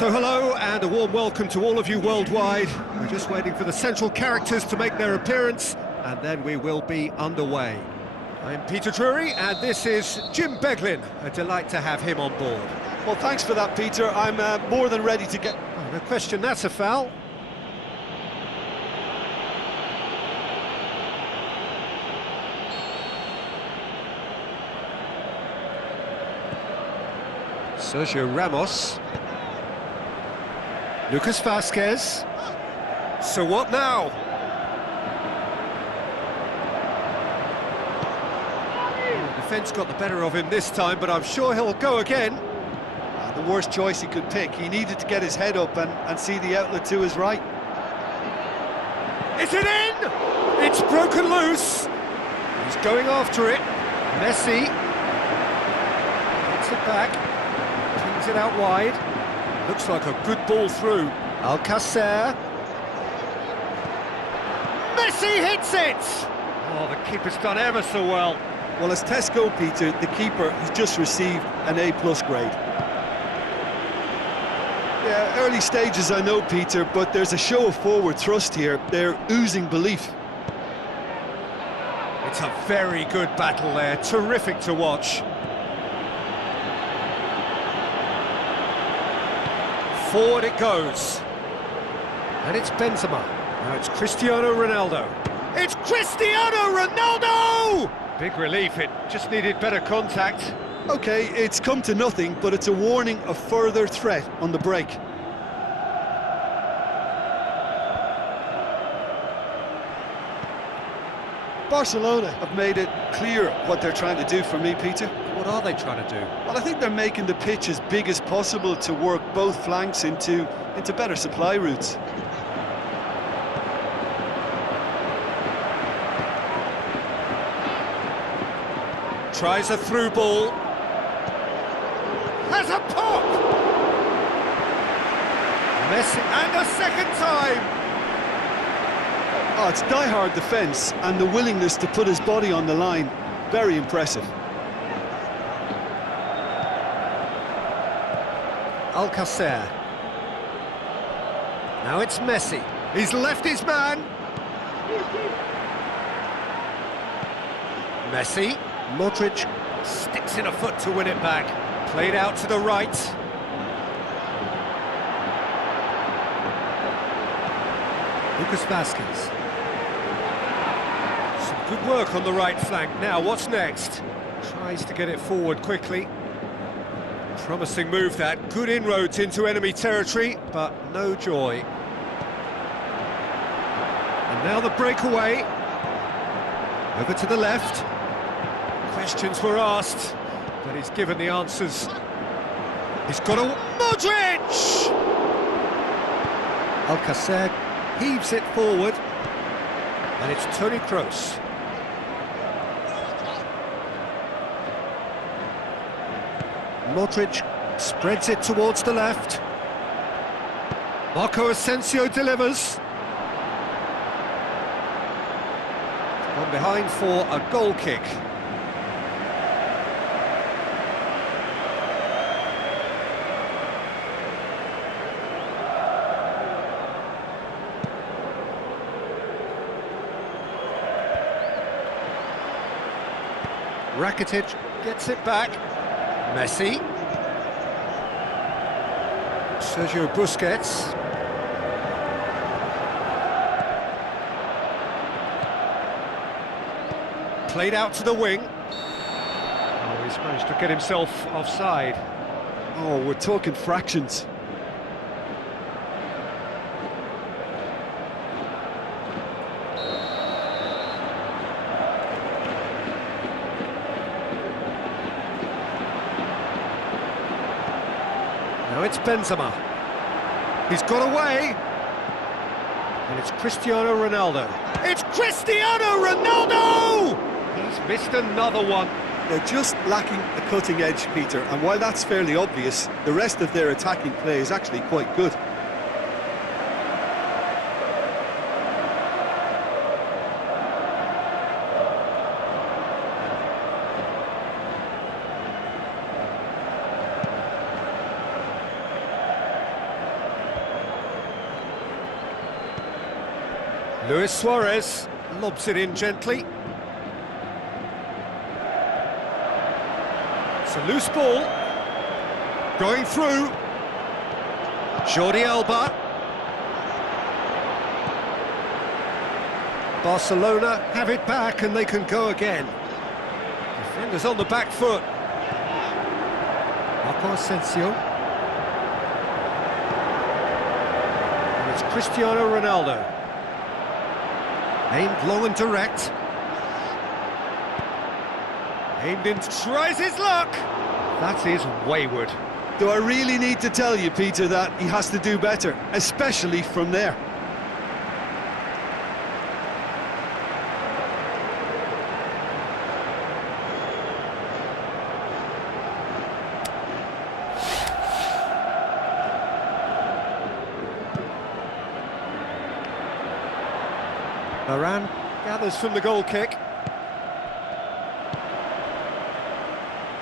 So hello and a warm welcome to all of you worldwide. We're just waiting for the central characters to make their appearance and then we will be underway. I'm Peter Drury and this is Jim Beglin. A delight to have him on board. Well, thanks for that, Peter. I'm more than ready to get... Oh, no question, that's a foul. Sergio Ramos. Lucas Vázquez. So what now? The defence got the better of him this time, but I'm sure he'll go again. The worst choice he could pick. He needed to get his head up and see the outlet to his right. Is it in? It's broken loose. He's going after it. Messi. Gets it back. Kings it out wide. Looks like a good ball through. Alcacer. Messi hits it! Oh, the keeper's done ever so well. Well, as tests go, Peter, the keeper has just received an A+ grade. Yeah, early stages, I know, Peter, but there's a show of forward thrust here. They're oozing belief. It's a very good battle there. Terrific to watch. Forward it goes. And it's Benzema. Now it's Cristiano Ronaldo. It's Cristiano Ronaldo! Big relief, it just needed better contact. OK, it's come to nothing, but it's a warning of further threat on the break. Barcelona have made it clear what they're trying to do for me, Peter. What are they trying to do? Well, I think they're making the pitch as big as possible to work both flanks into better supply routes. Tries a through ball. Has a pop! Messi, and a second time! Oh, it's die-hard defence and the willingness to put his body on the line. Very impressive. Alcacer. Now it's Messi. He's left his man. Messi. Modric sticks in a foot to win it back. Played out to the right. Lucas Vázquez. Some good work on the right flank. Now, what's next? Tries to get it forward quickly. Promising move that. Good inroads into enemy territory, but no joy. And now the breakaway. Over to the left. Questions were asked, but he's given the answers. He's got a... Modric! Alcacer heaves it forward, and it's Toni Kroos. Modric spreads it towards the left. Marco Asensio delivers. Gone behind for a goal kick. Rakitic gets it back. Messi. Sergio Busquets. Played out to the wing. Oh, he's managed to get himself offside. Oh, we're talking fractions. Now it's Benzema. He's got away. And it's Cristiano Ronaldo. It's Cristiano Ronaldo! He's missed another one. They're just lacking a cutting edge, Peter, and while that's fairly obvious, the rest of their attacking play is actually quite good. Luis Suarez lobs it in gently. It's a loose ball. Going through. Jordi Alba. Barcelona have it back and they can go again. Defenders on the back foot. Marco Asensio. And it's Cristiano Ronaldo. Aimed long and direct. Aimed in, tries his luck. That is wayward. Do I really need to tell you, Peter, that he has to do better, especially from there? Varane gathers from the goal kick.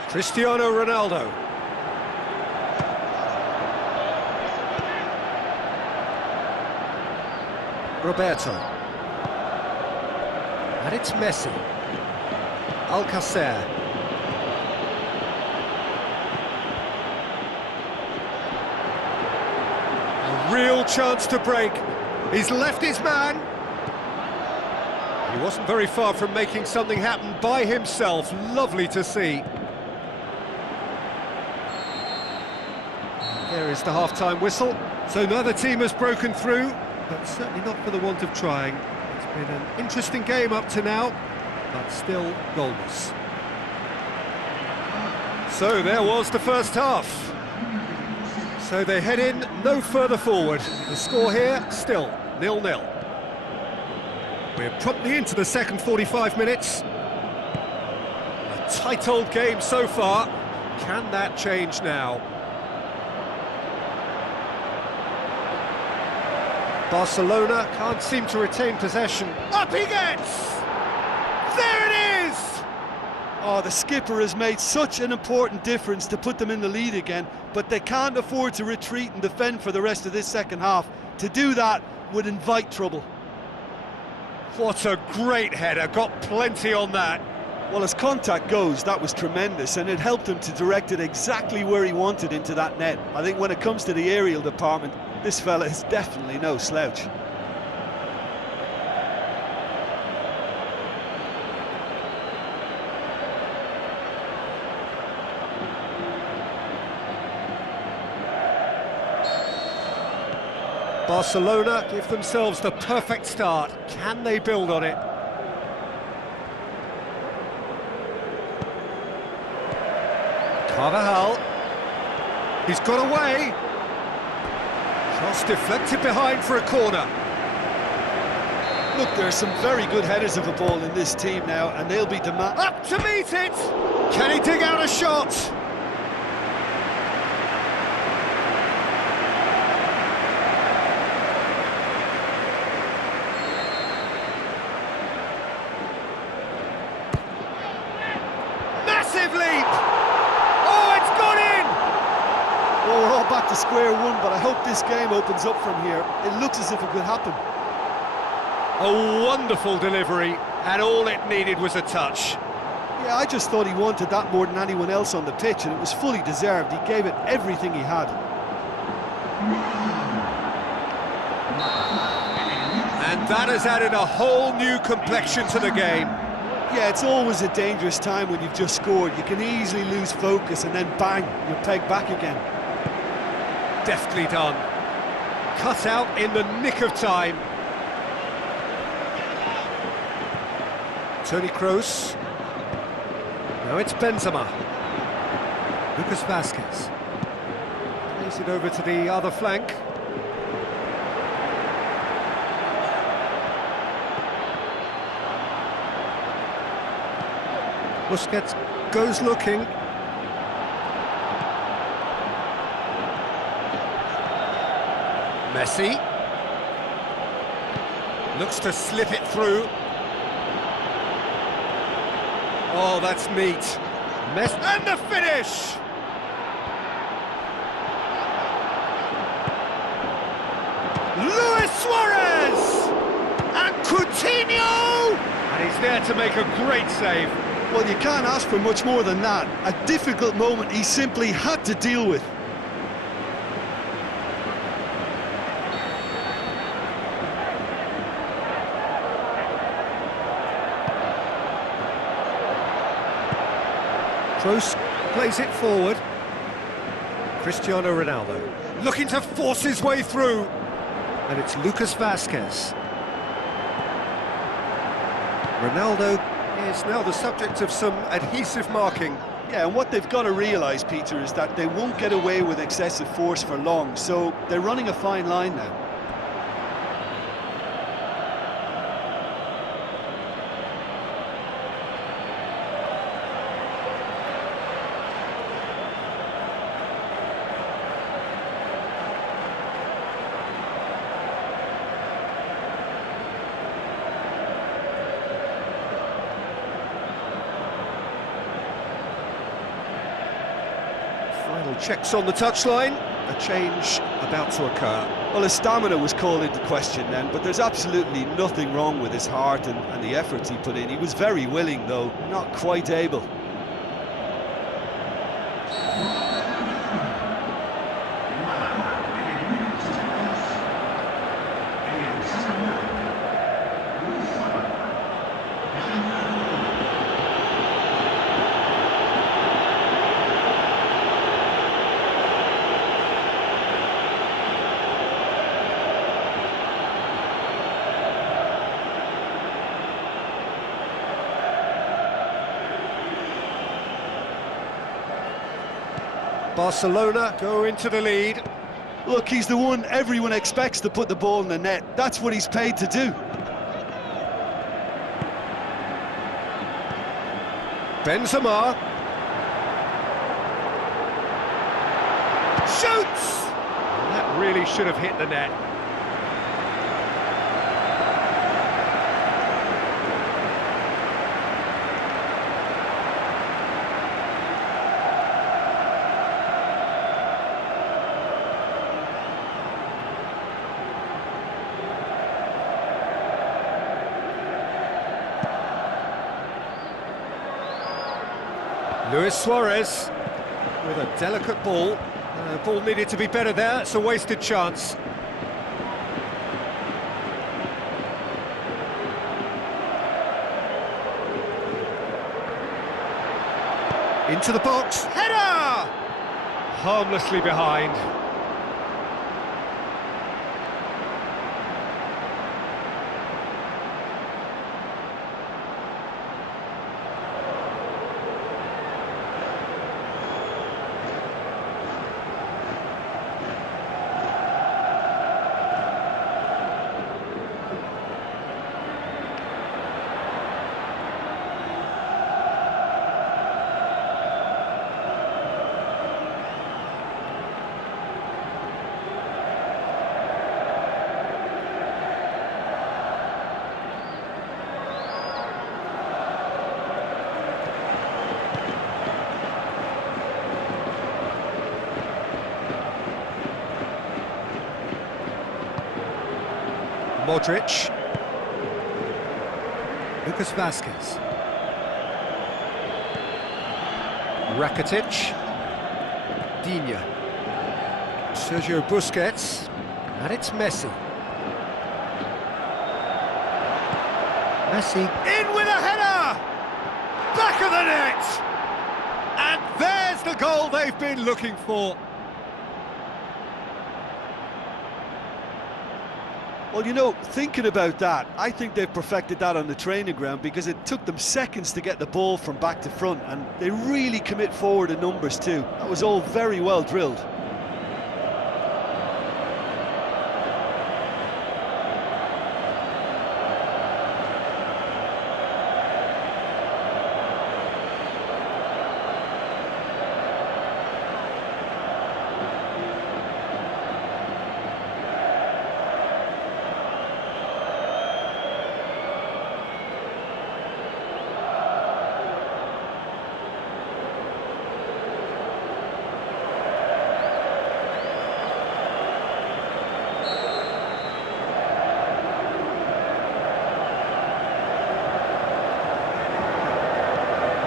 Cristiano Ronaldo. Roberto. And it's Messi. Alcacer. A real chance to break. He's left his man. He wasn't very far from making something happen by himself. Lovely to see. There is the half-time whistle. So neither team has broken through, but certainly not for the want of trying. It's been an interesting game up to now, but still goalless. So there was the first half. So they head in no further forward. The score here, still 0-0. We're promptly into the second 45 minutes. A tight old game so far. Can that change now? Barcelona can't seem to retain possession. Up he gets! There it is! Oh, the skipper has made such an important difference to put them in the lead again, but they can't afford to retreat and defend for the rest of this second half. To do that would invite trouble. What a great header, got plenty on that. Well, as contact goes, that was tremendous, and it helped him to direct it exactly where he wanted into that net. I think when it comes to the aerial department, this fella is definitely no slouch. Barcelona give themselves the perfect start. Can they build on it? Carvajal. He's got away. Cross deflected behind for a corner. Look, there's some very good headers of the ball in this team now, and they'll be up to meet it! Can he dig out a shot? Massive leap! Oh, it's gone in! Well, we're all back to square one, but I hope this game opens up from here. It looks as if it could happen. A wonderful delivery, and all it needed was a touch. Yeah, I just thought he wanted that more than anyone else on the pitch, and it was fully deserved. He gave it everything he had. And that has added a whole new complexion to the game. Yeah, it's always a dangerous time when you've just scored. You can easily lose focus, and then bang, you're pegged back again. Deftly done. Cut out in the nick of time. Toni Kroos. Now it's Benzema. Lucas Vazquez. Plays it over to the other flank. Busquets goes looking. Messi. Looks to slip it through. Oh, that's neat. And the finish! Luis Suarez! And there to make a great save. Well, you can't ask for much more than that. A difficult moment he simply had to deal with. Kroos plays it forward. Cristiano Ronaldo looking to force his way through. And it's Lucas Vazquez. Ronaldo is now the subject of some adhesive marking. Yeah, and what they've got to realise, Peter, is that they won't get away with excessive force for long, so they're running a fine line now. Final checks on the touchline. A change about to occur. Well, his stamina was called into question then, but there's absolutely nothing wrong with his heart and the efforts he put in. He was very willing, though, not quite able. Barcelona go into the lead. Look, he's the one everyone expects to put the ball in the net. That's what he's paid to do. Benzema. Shoots! That really should have hit the net. Luis Suarez with a delicate ball. Ball needed to be better there, it's a wasted chance. Into the box, header! Harmlessly behind. Modric. Lucas Vazquez. Rakitic. Digne. Sergio Busquets. And it's Messi. Messi in with a header! Back of the net! And there's the goal they've been looking for. Well, you know, thinking about that, I think they've perfected that on the training ground because it took them seconds to get the ball from back to front, and they really commit forward in numbers too. That was all very well drilled.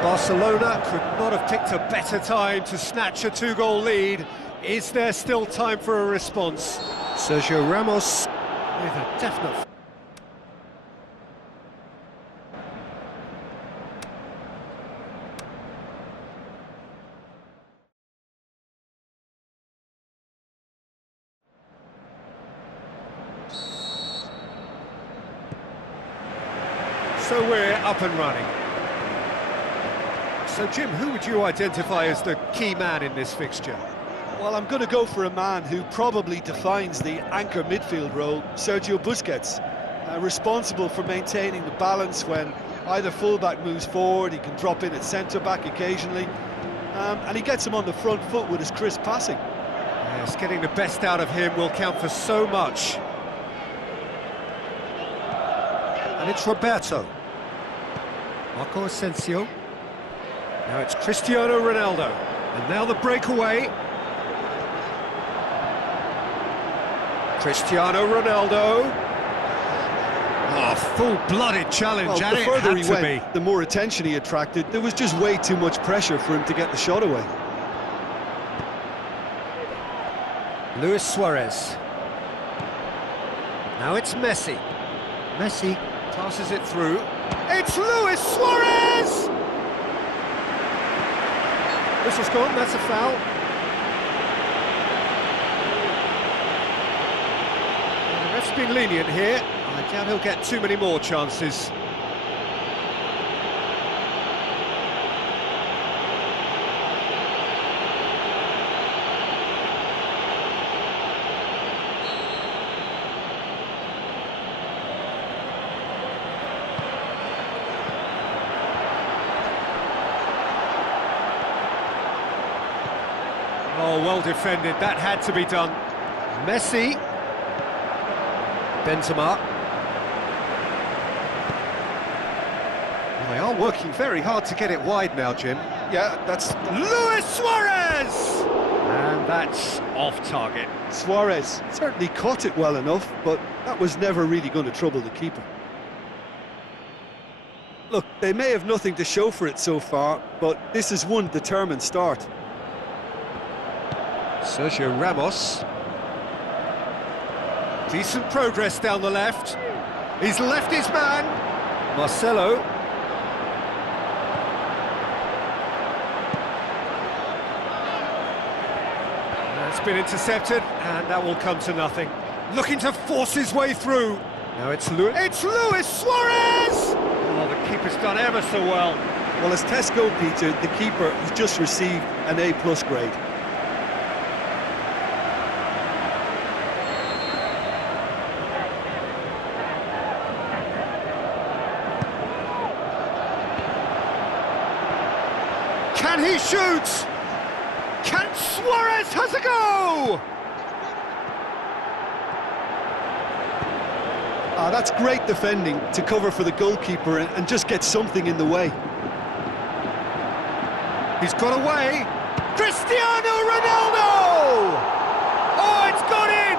Barcelona could not have picked a better time to snatch a two-goal lead. Is there still time for a response? Sergio Ramos with a definite... So we're up and running. So Jim, who would you identify as the key man in this fixture? Well, I'm going to go for a man who probably defines the anchor midfield role, Sergio Busquets. Responsible for maintaining the balance when either fullback moves forward, he can drop in at centre-back occasionally, and he gets him on the front foot with his crisp passing. Yes, getting the best out of him will count for so much. And it's Roberto. Marco Asensio. Now it's Cristiano Ronaldo. And now the breakaway. Cristiano Ronaldo. Oh, full-blooded challenge, Well, and the it further had he to went, be. the more attention he attracted. There was just way too much pressure for him to get the shot away. Luis Suarez. Now it's Messi. Messi passes it through. It's Luis Suarez! Whistle's gone, that's a foul. The ref's been lenient here. I doubt he'll get too many more chances. Oh, well defended, that had to be done. Messi. Benzema. Well, they are working very hard to get it wide now, Jim. Yeah, that's... Luis Suarez! And that's off target. Suarez certainly caught it well enough, but that was never really going to trouble the keeper. Look, they may have nothing to show for it so far, but this is one determined start. Sergio Ramos. Decent progress down the left. He's left his man. Marcelo. That's been intercepted, and that will come to nothing. Looking to force his way through. Now it's Luis Suarez! Oh, the keeper's done ever so well. Well, as tests go, Peter, the keeper has just received an A+ grade. Can he shoot? Can Suarez has a go? That's great defending to cover for the goalkeeper and just get something in the way. He's got away. Cristiano Ronaldo! Oh, it's gone in!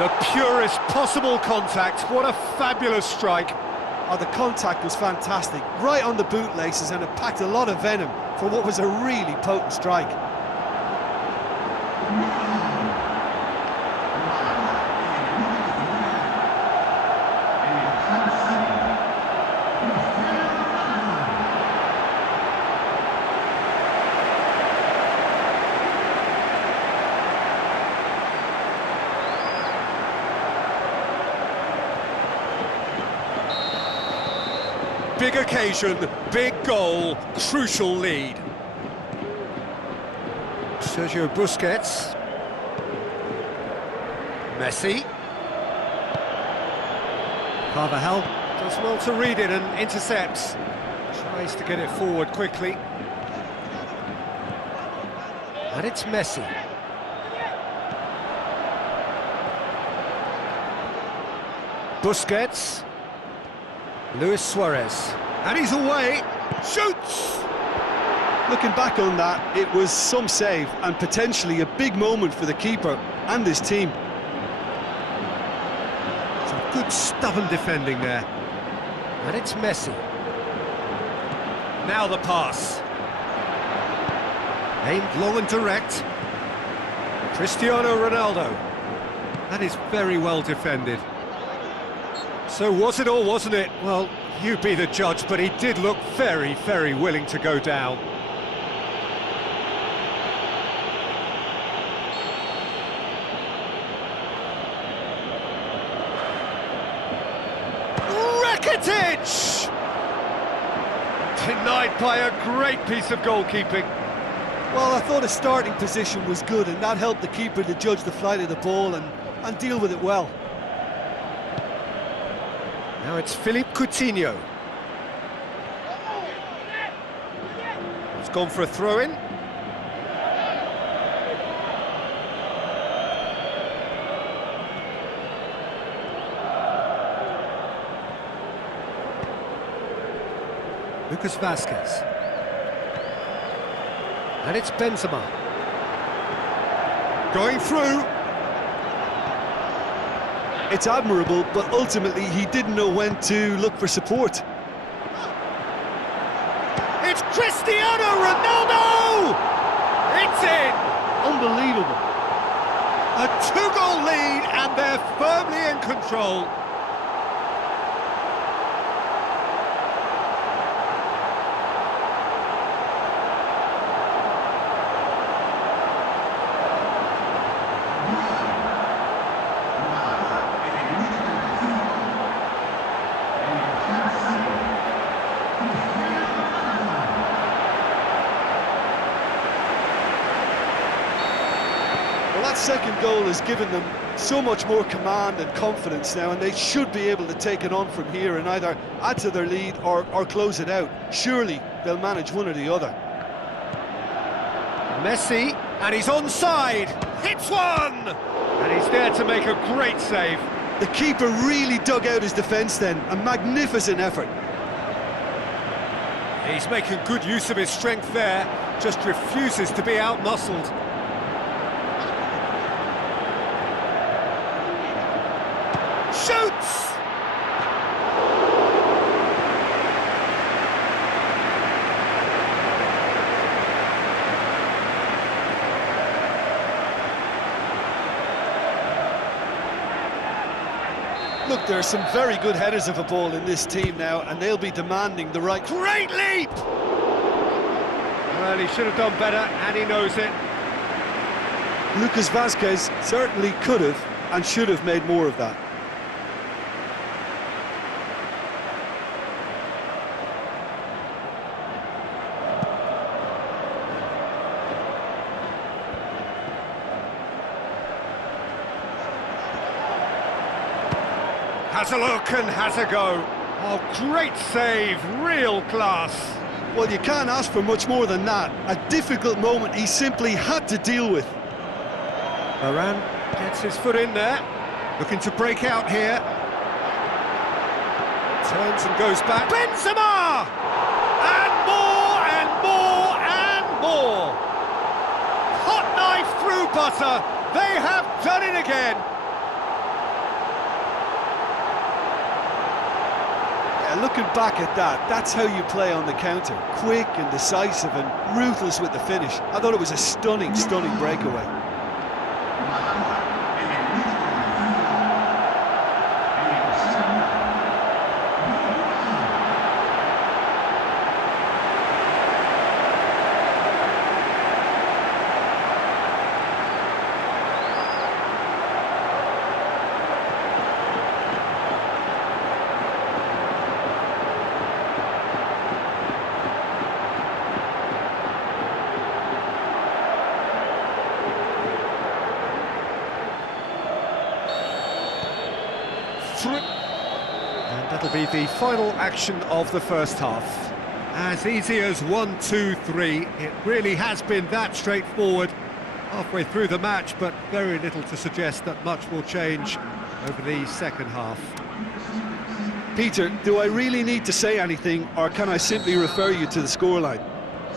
The purest possible contact. What a fabulous strike. Oh, the contact was fantastic, right on the bootlaces, and it packed a lot of venom for what was a really potent strike. Big occasion, big goal, crucial lead. Sergio Busquets. Messi. Carvajal does well to read it and intercepts. Tries to get it forward quickly. And it's Messi. Busquets. Luis Suarez, and he's away, shoots! Looking back on that, it was some save and potentially a big moment for the keeper and his team. Some good stubborn defending there. And it's Messi. Now the pass. Aimed long and direct. Cristiano Ronaldo. That is very well defended. So was it or wasn't it? Well, you be the judge, but he did look very, very willing to go down. Rakitic! Denied by a great piece of goalkeeping. Well, I thought his starting position was good, and that helped the keeper to judge the flight of the ball and deal with it well. Now it's Philippe Coutinho. It's gone for a throw-in. Lucas Vazquez. And it's Benzema. Going through. It's admirable, but ultimately he didn't know when to look for support. It's Cristiano Ronaldo! It's in! Unbelievable. A two-goal lead and they're firmly in control. That second goal has given them so much more command and confidence now, and they should be able to take it on from here and either add to their lead or close it out. Surely they'll manage one or the other. Messi, and he's onside. Hits one! And he's there to make a great save. The keeper really dug out his defence then. A magnificent effort. He's making good use of his strength there. Just refuses to be out-muscled. Shoots! Look, there are some very good headers of a ball in this team now, and they'll be demanding the right... Great leap! Well, he should have done better, and he knows it. Lucas Vazquez certainly could have and should have made more of that. Has a look and has a go. Oh, great save, real class. Well, you can't ask for much more than that. A difficult moment he simply had to deal with. Varane gets his foot in there, looking to break out here. Turns and goes back. Benzema! And more and more and more. Hot knife through butter. They have done it again. Looking back at that, that's how you play on the counter. Quick and decisive and ruthless with the finish. I thought it was a stunning, stunning breakaway. And that'll be the final action of the first half. As easy as 1, 2, 3. It really has been that straightforward halfway through the match, but very little to suggest that much will change over the second half. Peter, do I really need to say anything, or can I simply refer you to the scoreline?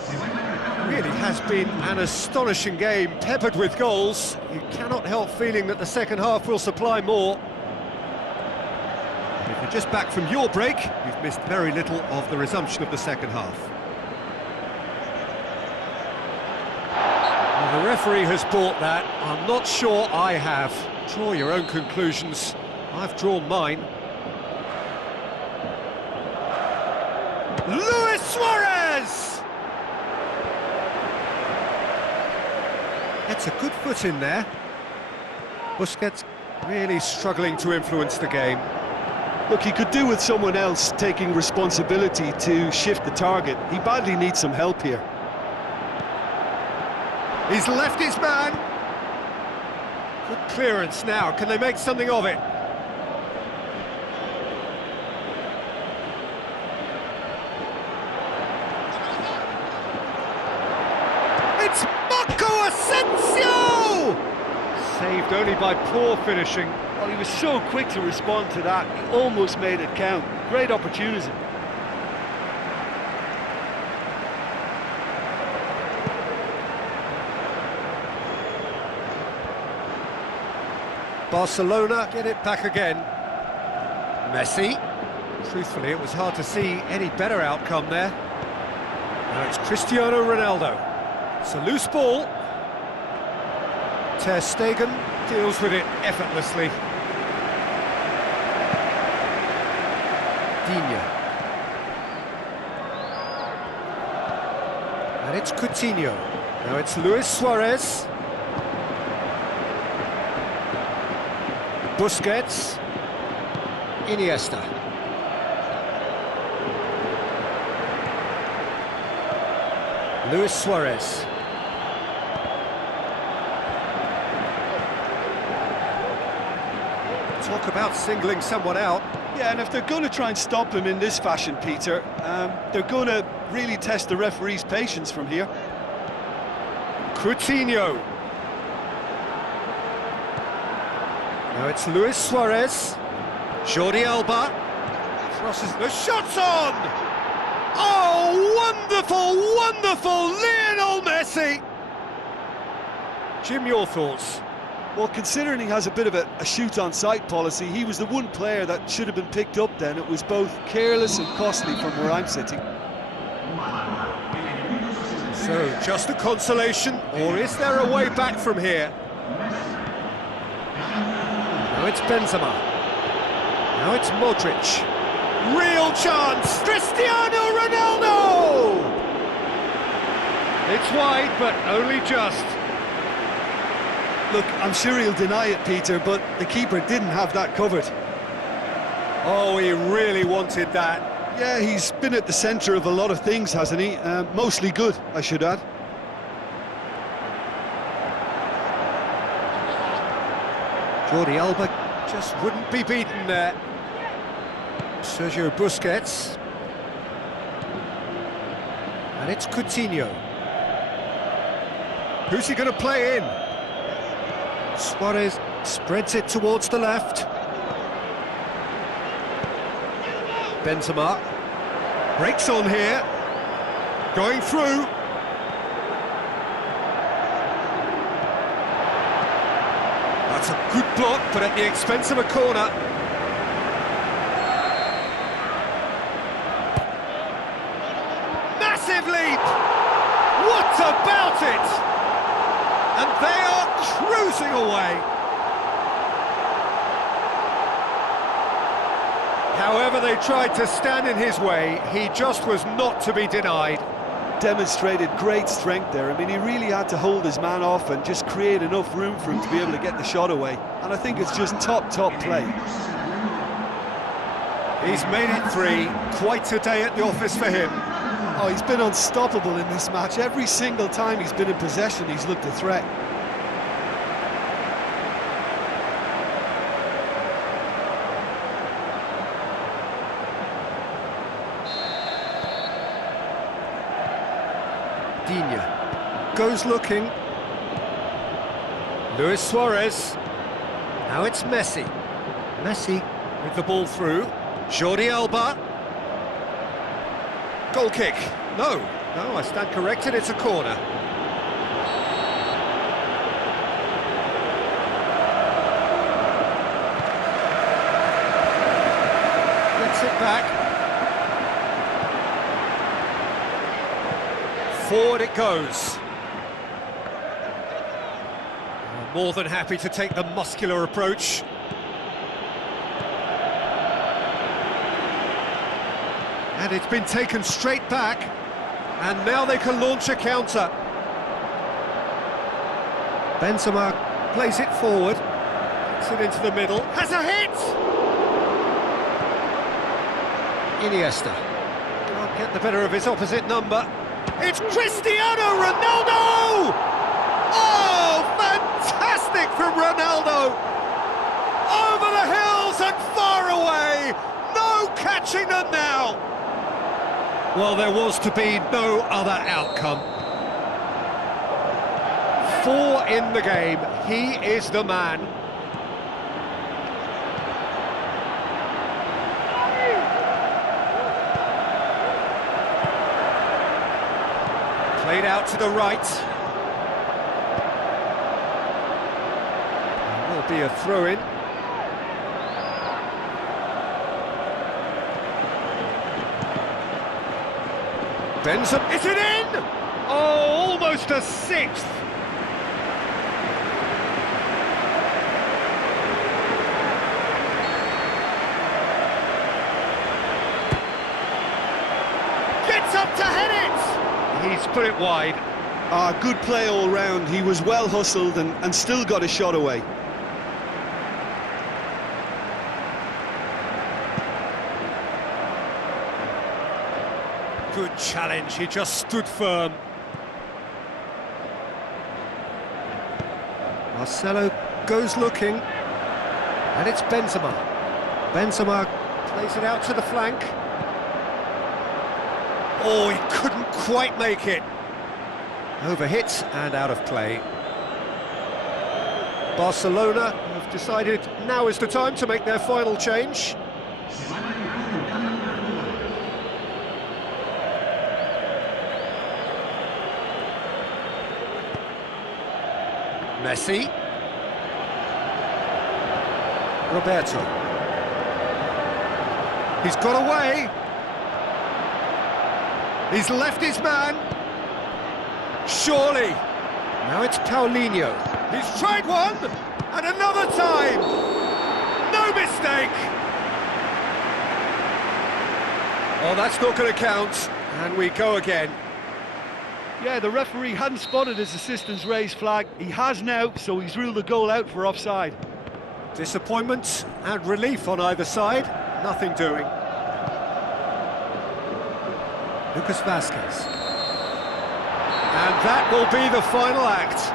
It really has been an astonishing game, peppered with goals. You cannot help feeling that the second half will supply more. If you're just back from your break, you've missed very little of the resumption of the second half. Well, the referee has bought that. I'm not sure I have. Draw your own conclusions. I've drawn mine. Luis Suarez! Gets a good foot in there. Busquets really struggling to influence the game. Look, he could do with someone else taking responsibility to shift the target. He badly needs some help here. He's left his man. Good clearance now. Can they make something of it? It's Marco Asensio! Saved only by poor finishing. Well, he was so quick to respond to that, he almost made it count. Great opportunity. Barcelona get it back again. Messi. Truthfully, it was hard to see any better outcome there. Now it's Cristiano Ronaldo. It's a loose ball. Ter Stegen deals with it effortlessly. Digne. And it's Coutinho. Now it's Luis Suarez. Busquets. Iniesta. Luis Suarez. Talk about singling someone out. Yeah, and if they're going to try and stop him in this fashion, Peter, they're going to really test the referee's patience from here. Coutinho. Now it's Luis Suarez. Jordi Alba. Crosses, the shot's on! Oh, wonderful, wonderful Lionel Messi! Jim, your thoughts? Well, considering he has a bit of a shoot-on-sight policy, he was the one player that should have been picked up then. It was both careless and costly from where I'm sitting. So, just a consolation, or is there a way back from here? Now it's Benzema. Now it's Modric. Real chance! Cristiano Ronaldo! It's wide, but only just. Look, I'm sure he'll deny it, Peter, but the keeper didn't have that covered. Oh, he really wanted that. Yeah, he's been at the centre of a lot of things, hasn't he? Mostly good, I should add. Jordi Alba just wouldn't be beaten there. Sergio Busquets. And it's Coutinho. Who's he going to play in? Suarez spreads it towards the left. Benzema breaks on here, going through. That's a good block, but at the expense of a corner. Massive leap! What about it? And they are cruising away. However they tried to stand in his way, he just was not to be denied. Demonstrated great strength there. I mean, he really had to hold his man off and just create enough room for him to be able to get the shot away. And I think it's just top play. He's made it 3. Quite a day at the office for him. Oh, he's been unstoppable in this match. Every single time he's been in possession, he's looked a threat. Digne goes looking. Luis Suarez. Now it's Messi. Messi with the ball through. Jordi Alba. Goal kick. No, I stand corrected, it's a corner. back. Forward it goes. More than happy to take the muscular approach. And it's been taken straight back. And now they can launch a counter. Benzema plays it forward. Puts it into the middle. Has a hit! Iniesta. Can't get the better of his opposite number. It's Cristiano Ronaldo! Oh, fantastic from Ronaldo! Over the hills and far away! No catching them now! Well, there was to be no other outcome. 4 in the game. He is the man. Played out to the right. There will be a throw-in. Benzema, is it in? Oh, almost a sixth. Gets up to head it. He's put it wide. Good play all round. He was well hustled and still got a shot away. Good challenge, he just stood firm. Marcelo goes looking, and it's Benzema. Benzema plays it out to the flank. Oh, he couldn't quite make it. Overhit and out of play. Barcelona have decided now is the time to make their final change. Messi. Roberto. He's got away. He's left his man. Surely. Now it's Paulinho. He's tried one, and another time. No mistake. Oh, that's not going to count. And we go again. Yeah, the referee hadn't spotted his assistant's raised flag. He has now, so he's ruled the goal out for offside. Disappointment and relief on either side. Nothing doing. Lucas Vazquez. And that will be the final act.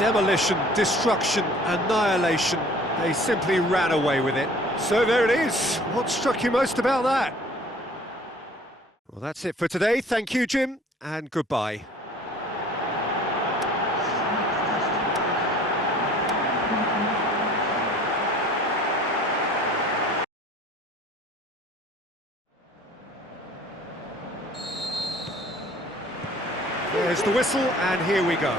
Demolition, destruction, annihilation. They simply ran away with it. So there it is. What struck you most about that? Well, that's it for today. Thank you, Jim, and goodbye. There's the whistle, and here we go.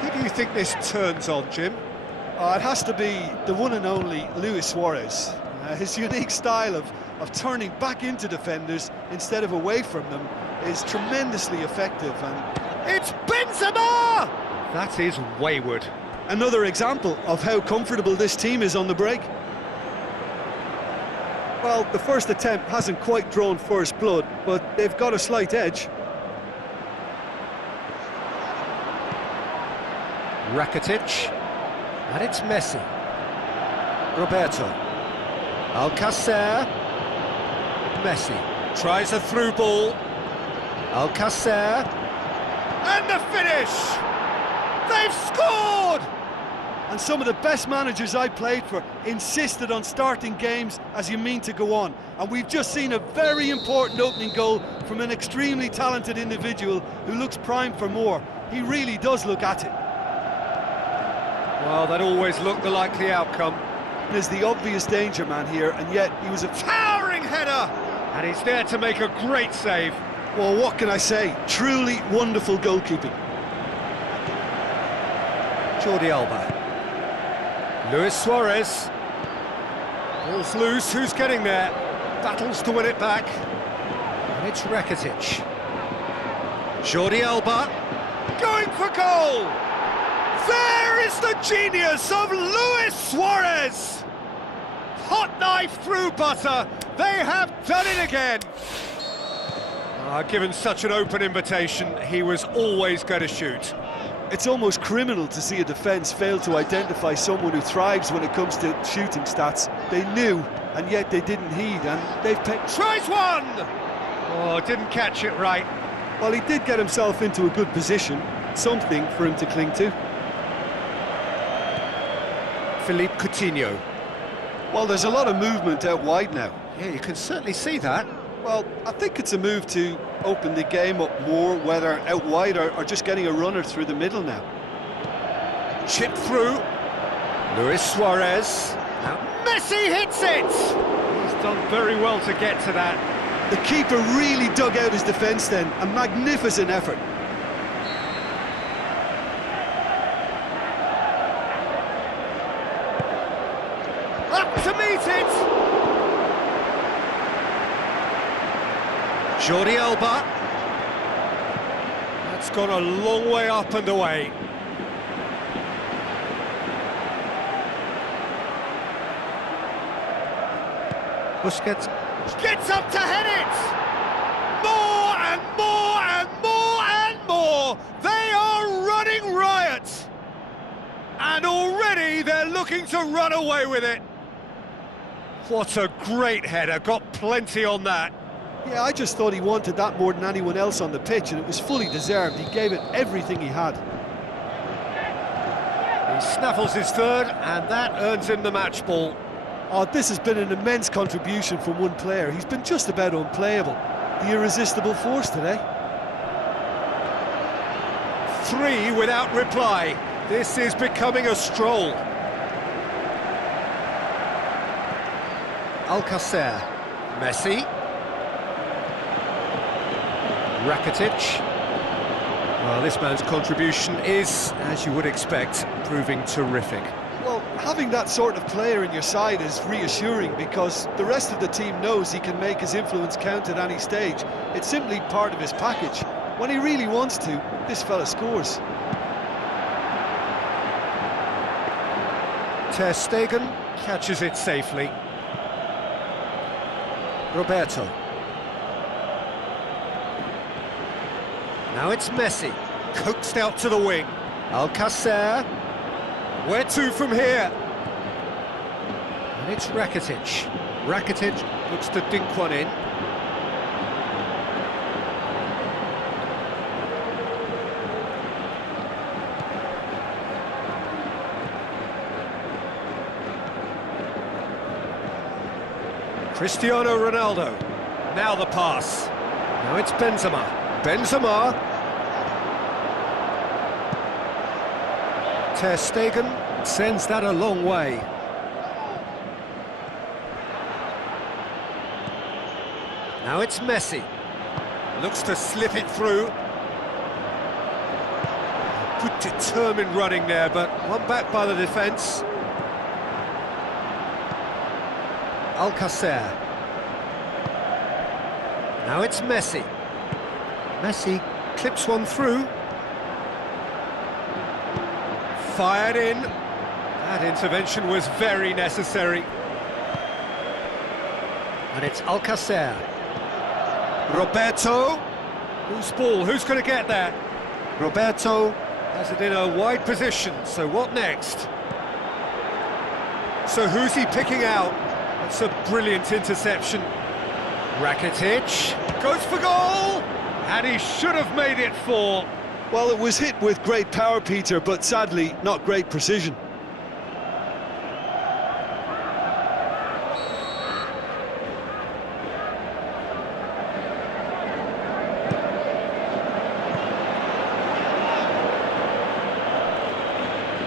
Who do you think this turns on, Jim? It has to be the one and only Luis Suarez. His unique style of turning back into defenders instead of away from them is tremendously effective. And it's Benzema! That is wayward. Another example of how comfortable this team is on the break. Well, the first attempt hasn't quite drawn first blood, but they've got a slight edge. Rakitic, and it's Messi. Roberto. Alcacer. Messi tries a through ball. Alcacer. And the finish! They've scored! And some of the best managers I played for insisted on starting games as you mean to go on. And we've just seen a very important opening goal from an extremely talented individual who looks primed for more. He really does look at it. Well, that always looked the likely outcome. There's the obvious danger man here, and yet he was a towering header! And he's there to make a great save. Well, what can I say? Truly wonderful goalkeeping. Jordi Alba. Luis Suarez. Ball's loose, who's getting there? Battles to win it back. And it's Rakitic. Jordi Alba, going for goal! There is the genius of Luis Suarez! Hot knife through butter, they have done it again! Given such an open invitation, he was always going to shoot. It's almost criminal to see a defence fail to identify someone who thrives when it comes to shooting stats. They knew, and yet they didn't heed, and they've picked... Tries one! Oh, didn't catch it right. Well, he did get himself into a good position, something for him to cling to. Philippe Coutinho. Well, there's a lot of movement out wide now. Yeah, you can certainly see that. Well, I think it's a move to open the game up more, whether out wide or just getting a runner through the middle now. Chip through. Luis Suarez. Now Messi hits it! He's done very well to get to that. The keeper really dug out his defence then, a magnificent effort. Up to meet it! Jordi Alba. That's gone a long way up and away. Busquets gets up to head it! More and more and more and more! They are running riot! And already they're looking to run away with it. What a great header, got plenty on that. Yeah, I just thought he wanted that more than anyone else on the pitch, and it was fully deserved. He gave it everything he had. He snaffles his third, and that earns him the match ball. Oh, this has been an immense contribution from one player. He's been just about unplayable. The irresistible force today. 3 without reply. This is becoming a stroll. Alcacer. Messi. Rakitic. Well, this man's contribution is, as you would expect, proving terrific. Well, having that sort of player in your side is reassuring because the rest of the team knows he can make his influence count at any stage. It's simply part of his package. When he really wants to, this fella scores. Ter Stegen catches it safely. Roberto. Now it's Messi, coaxed out to the wing. Alcacer. Where to from here? And it's Rakitic. Rakitic looks to dink one in. Cristiano Ronaldo. Now the pass. Now it's Benzema. Benzema. Ter Stegen sends that a long way. Now it's Messi. Looks to slip it through. Good determined running there, but one back by the defence. Alcacer. Now it's Messi. Messi clips one through. Fired in. That intervention was very necessary. And it's Alcacer. Roberto. Whose ball? Who's going to get that? Roberto has it in a wide position, so what next? So who's he picking out? That's a brilliant interception. Rakitic goes for goal! And he should have made it 4. Well, it was hit with great power, Peter, but sadly, not great precision.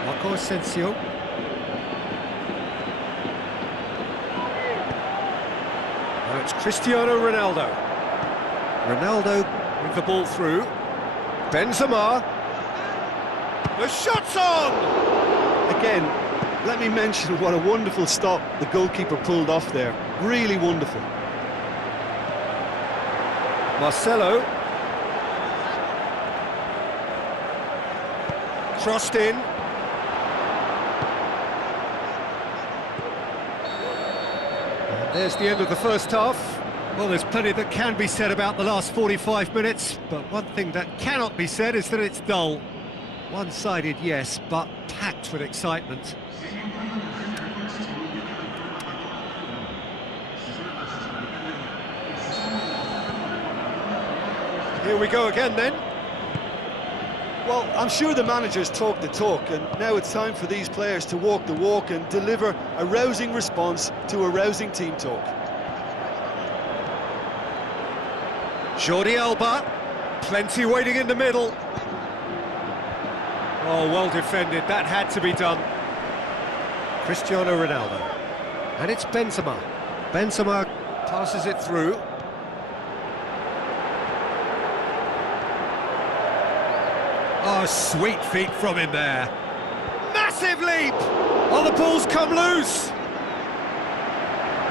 Marco Asensio. Now it's Cristiano Ronaldo. Ronaldo with the ball through. Benzema. The shot's on! Again, let me mention what a wonderful stop the goalkeeper pulled off there. Really wonderful. Marcelo. Crossed in. And there's the end of the first half. Well, there's plenty that can be said about the last 45 minutes, but one thing that cannot be said is that it's dull. One-sided, yes, but packed with excitement. Here we go again then. Well, I'm sure the managers talk the talk, and now it's time for these players to walk the walk and deliver a rousing response to a rousing team talk. Jordi Alba, plenty waiting in the middle. Oh, well defended, that had to be done. Cristiano Ronaldo. And it's Benzema. Benzema passes it through. Oh, sweet feet from him there. Massive leap! Oh, the ball's come loose. The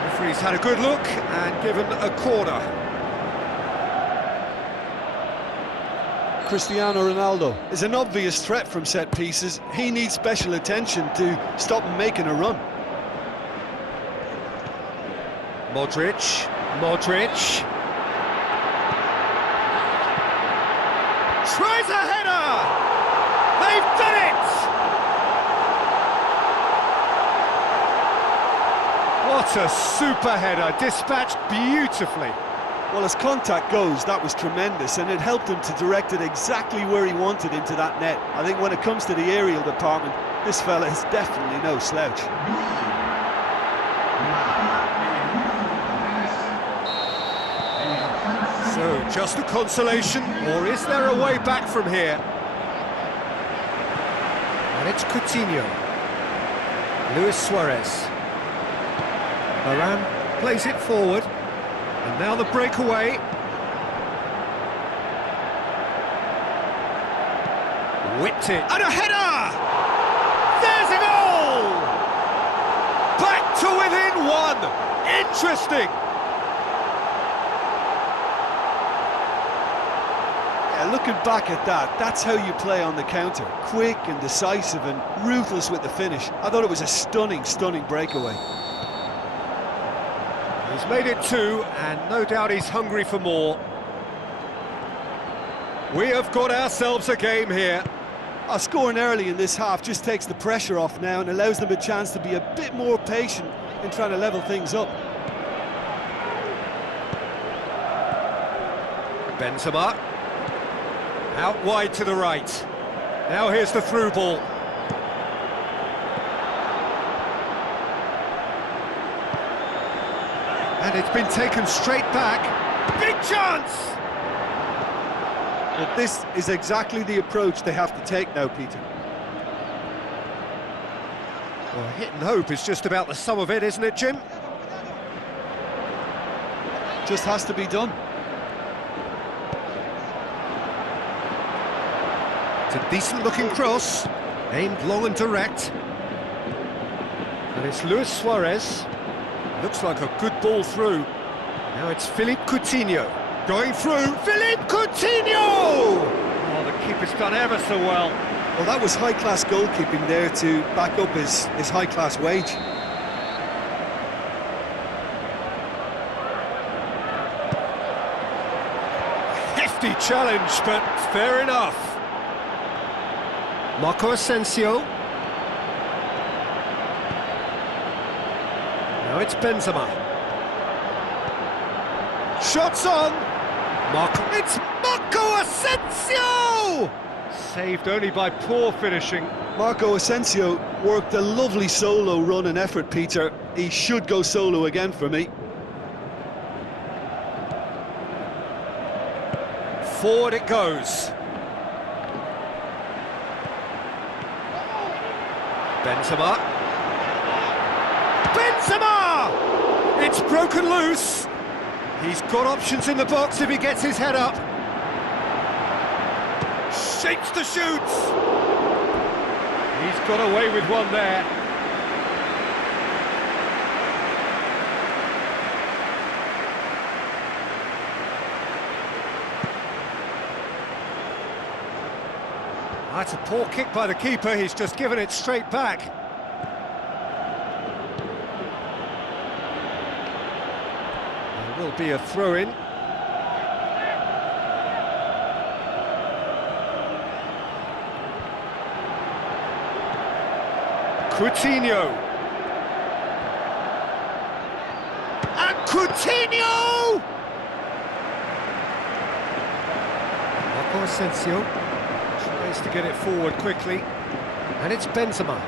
referee's had a good look and given a corner. Cristiano Ronaldo is an obvious threat from set pieces. He needs special attention to stop him making a run. Modric. Tries a header! They've done it! What a super header, dispatched beautifully. Well, as contact goes, that was tremendous, and it helped him to direct it exactly where he wanted into that net. I think when it comes to the aerial department, this fella is definitely no slouch. So, just a consolation, or is there a way back from here? And it's Coutinho. Luis Suarez. Varane plays it forward. And now the breakaway. Whipped it. And a header! There's a goal! Back to within one! Interesting! Yeah, looking back at that, that's how you play on the counter. Quick and decisive and ruthless with the finish. I thought it was a stunning, stunning breakaway. He's made it two, and no doubt he's hungry for more. We have got ourselves a game here. Scoring early in this half just takes the pressure off now and allows them a chance to be a bit more patient in trying to level things up. Benzema. Out wide to the right. Now here's the through ball. And it's been taken straight back. Big chance! But this is exactly the approach they have to take now, Peter. Well, hit and hope is just about the sum of it, isn't it, Jim? Just has to be done. It's a decent-looking cross, aimed long and direct. And it's Luis Suarez. Looks like a good ball through. Now it's Philippe Coutinho. Going through, Philippe Coutinho! Oh, the keeper's done ever so well. Well, that was high-class goalkeeping there to back up his high-class wage. Hefty challenge, but fair enough. Marco Asensio. Now it's Benzema. Shots on! It's Marco Asensio! Saved only by poor finishing. Marco Asensio worked a lovely solo run and effort, Peter. He should go solo again for me. Forward it goes. Benzema. Benzema! It's broken loose. He's got options in the box if he gets his head up. Shapes the shoots. He's got away with one there. That's a poor kick by the keeper, he's just given it straight back. There will be a throw-in. Coutinho! And Coutinho! Marco Asensio tries to get it forward quickly, and it's Benzema.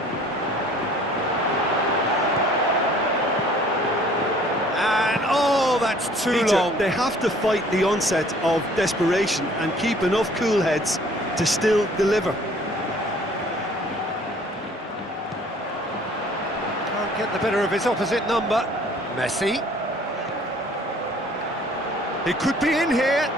And oh, that's too long. They have to fight the onset of desperation and keep enough cool heads to still deliver. Can't get the better of his opposite number. Messi. It could be in here.